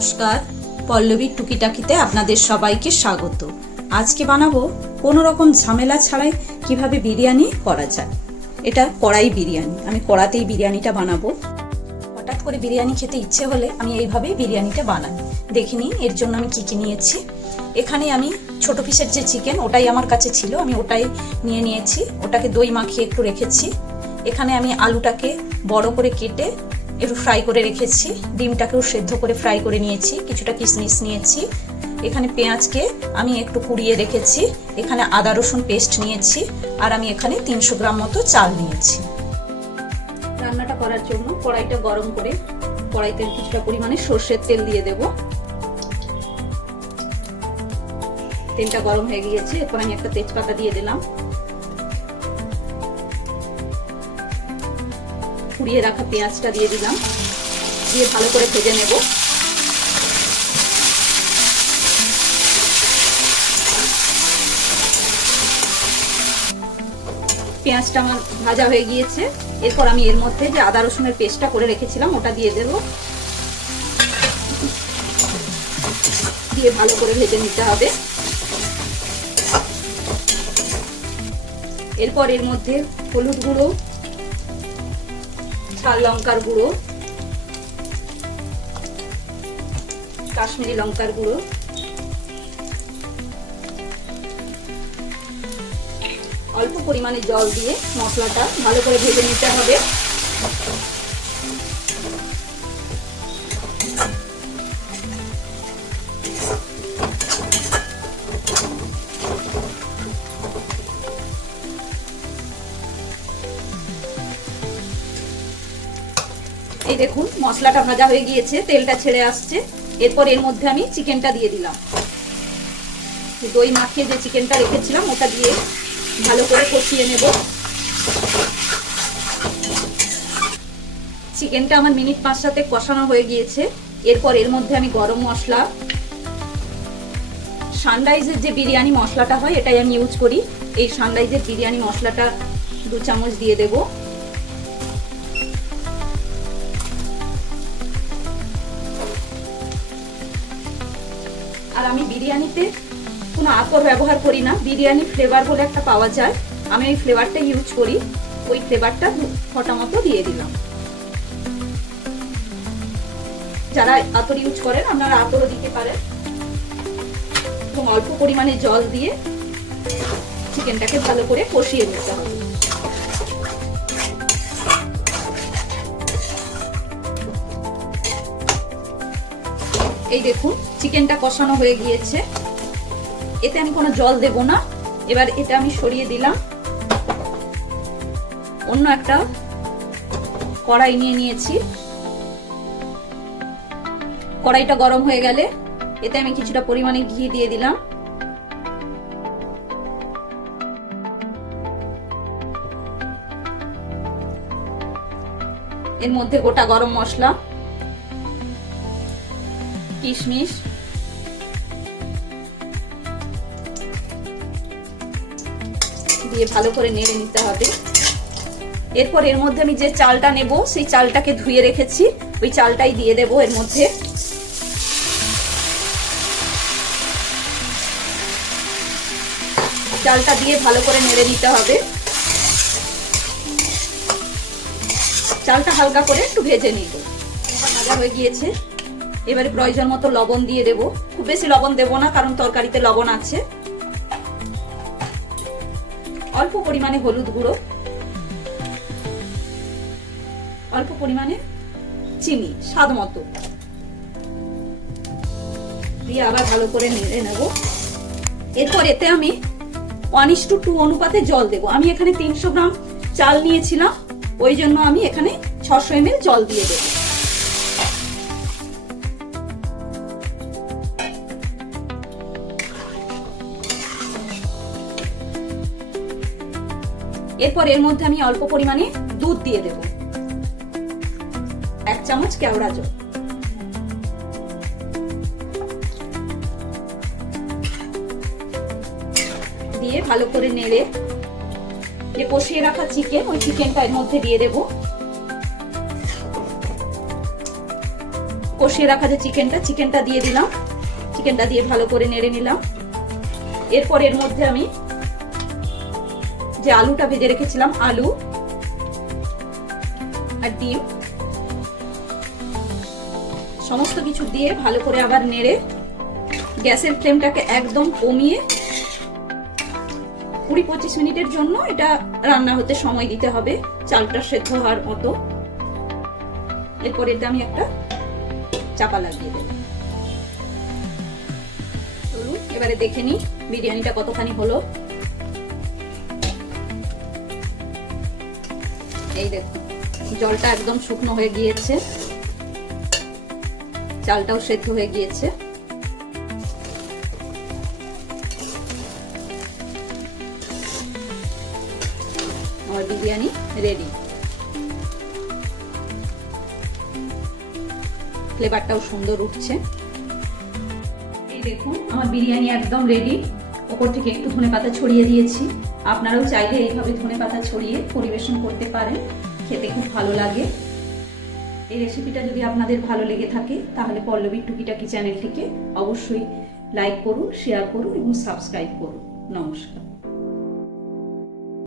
নমস্কার, পল্লবীর টুকিটাকিতে আপনাদের সবাইকে স্বাগত। আজকে বানাবো কোনো রকম ঝামেলা ছাড়াই কিভাবে বিরিয়ানি করা যায়। এটা কড়াই বিরিয়ানি, আমি কড়াতেই বিরিয়ানিটা বানাবো। হঠাৎ করে বিরিয়ানি খেতে ইচ্ছে হলে আমি এইভাবেই বিরিয়ানিটা বানাই। দেখিনি এর জন্য আমি কি কি নিয়েছি। এখানে আমি ছোট পিসের যে চিকেন, ওটাই আমার কাছে ছিল, আমি ওটাই নিয়ে নিয়েছি। ওটাকে দই মাখিয়ে একটু রেখেছি। এখানে আমি আলুটাকে বড় করে কেটে একটু ফ্রাই করে রেখেছি। ডিমটাকেও সেদ্ধ করে ফ্রাই করে নিয়েছি। কিছুটা কিশমিশ নিয়েছি। এখানে পেঁয়াজকে আমি একটু কুড়িয়ে রেখেছি। এখানে আদা রসুন পেস্ট নিয়েছি। আর আমি এখানে 300 গ্রাম মতো চাল নিয়েছি। রান্নাটা করার জন্য কড়াইটা গরম করে কড়াইতে কিছুটা পরিমাণে সর্ষের তেল দিয়ে দেব। তেলটা গরম হয়ে গিয়েছে। এরপর আমি একটা তেজপাতা দিয়ে দিলাম। কুড়িয়ে রাখা পেঁয়াজটা দিয়ে দিলাম, দিয়ে ভালো করে ভেজে নেব। পেঁয়াজটা আমার ভাজা হয়ে গিয়েছে। এরপর আমি এর মধ্যে যে আদা রসুনের পেস্টটা করে রেখেছিলাম ওটা দিয়ে দেব, দিয়ে ভালো করে ভেজে নিতে হবে। এরপর এর মধ্যে হলুদ গুঁড়ো, ঝাল লঙ্কার গুঁড়ো, কাশ্মীরি লঙ্কার গুঁড়ো, অল্প পরিমাণে জল দিয়ে মশলাটা ভালো করে ভেজে নিতে হবে। এই দেখুন মশলাটা ভাজা হয়ে গিয়েছে, তেলটা ছেড়ে আসছে। এরপর এর মধ্যে আমি চিকেনটা দিয়ে দিলাম। দই মাখিয়ে যে চিকেনটা রেখেছিলাম ওটা দিয়ে ভালো করে কষিয়ে নেব। চিকেনটা আমার মিনিট 5-7 কষানো হয়ে গিয়েছে। এরপর এর মধ্যে আমি গরম মশলা, সানরাইজের যে বিরিয়ানি মশলাটা হয় এটাই আমি ইউজ করি। এই সানরাইজের বিরিয়ানি মশলাটা 2 চামচ দিয়ে দেব। আর আমি বিরিয়ানিতে কোনো আতর ব্যবহার করি না। বিরিয়ানি ফ্লেভার বলে একটা পাওয়া যায়, আমি ওই ফ্লেভারটা ইউজ করি। ওই ফ্লেভারটা ফটা মতো দিয়ে দিলাম। যারা আতর ইউজ করেন আপনারা আতরও দিতে পারেন। এবং অল্প পরিমাণে জল দিয়ে চিকেনটাকে ভালো করে কষিয়ে নিতে হবে। এই দেখুন চিকেনটা কষানো হয়ে গিয়েছে। এতে আমি কোনো জল দেব না। এবার এটা আমি সরিয়ে দিলাম। অন্য একটা কড়াই নিয়ে নিয়েছি। কড়াইটা গরম হয়ে গেলে এতে আমি কিছুটা পরিমাণে ঘি দিয়ে দিলাম। এর মধ্যে গোটা গরম মশলা, কিশমিশ, দিয়ে ভালো করে নেড়ে নিতে হবে। এরপর এর মধ্যে আমি যে চালটা নেব সেই চালটাকে ধুয়ে রেখেছি, ওই চালটাই দিয়ে দেব এর মধ্যে। চালটা দিয়ে ভালো করে নেড়ে নিতে হবে। চালটা হালকা করে একটু ভেজে নিব। ভাজা হয়ে গিয়েছে। এবারে প্রয়োজন মতো লবণ দিয়ে দেব। খুব বেশি লবণ দেব না, কারণ তরকারিতে লবণ আছে। অল্প পরিমাণে হলুদ গুঁড়ো, অল্প পরিমাণে চিনি স্বাদ মতো দিয়ে আবার ভালো করে নেড়ে নেব। এরপর এতে আমি 1:2 অনুপাতে জল দেব। আমি এখানে 300 গ্রাম চাল নিয়েছিলাম, ওই জন্য আমি এখানে 600 ml জল দিয়ে দেব। এরপর এর মধ্যে আমি অল্প পরিমাণে দুধ দিয়ে দেব, 1 চামচ কেওড়া জল। দিয়ে ভালো করে নেড়ে যে কষিয়ে রাখা চিকেন, ওই চিকেনটা এর মধ্যে দিয়ে দেব। কষিয়ে রাখা যে চিকেনটা দিয়ে দিলাম। চিকেনটা দিয়ে ভালো করে নেড়ে নিলাম। এরপর এর মধ্যে আমি যে আলুটা ভেজে রেখেছিলাম, আলু আর ডিম সমস্ত কিছু দিয়ে ভালো করে আবার নেড়ে গ্যাসের ফ্লেমটাকে একদম কমিয়ে 20-25 মিনিটের জন্য এটা রান্না হতে সময় দিতে হবে, চালটা সেদ্ধ হওয়ার মতো। এরপর এটা আমি একটা চাপা লাগিয়ে দেব। চলুন এবারে দেখে নিই বিরিয়ানিটা কতখানি হলো। এই দেখুন জলটা একদম শুকনো হয়ে গিয়েছে, চালটাও সেদ্ধ হয়ে গিয়েছে। আমার বিরিয়ানি রেডি। ফ্লেভারটাও সুন্দর উঠছে। এই দেখুন আমার বিরিয়ানি একদম রেডি। ওপর থেকে একটু ধনেপাতা ছড়িয়ে দিয়েছি। আপনারাও চাইলে এইভাবে ধনেপাতা ছড়িয়ে পরিবেশন করতে পারেন, খেতে খুব ভালো লাগে। এই রেসিপিটা যদি আপনাদের ভালো লেগে থাকে তাহলে পল্লবীর টুকিটাকি চ্যানেলটিকে অবশ্যই লাইক করুন, শেয়ার করুন এবং সাবস্ক্রাইব করুন। নমস্কার।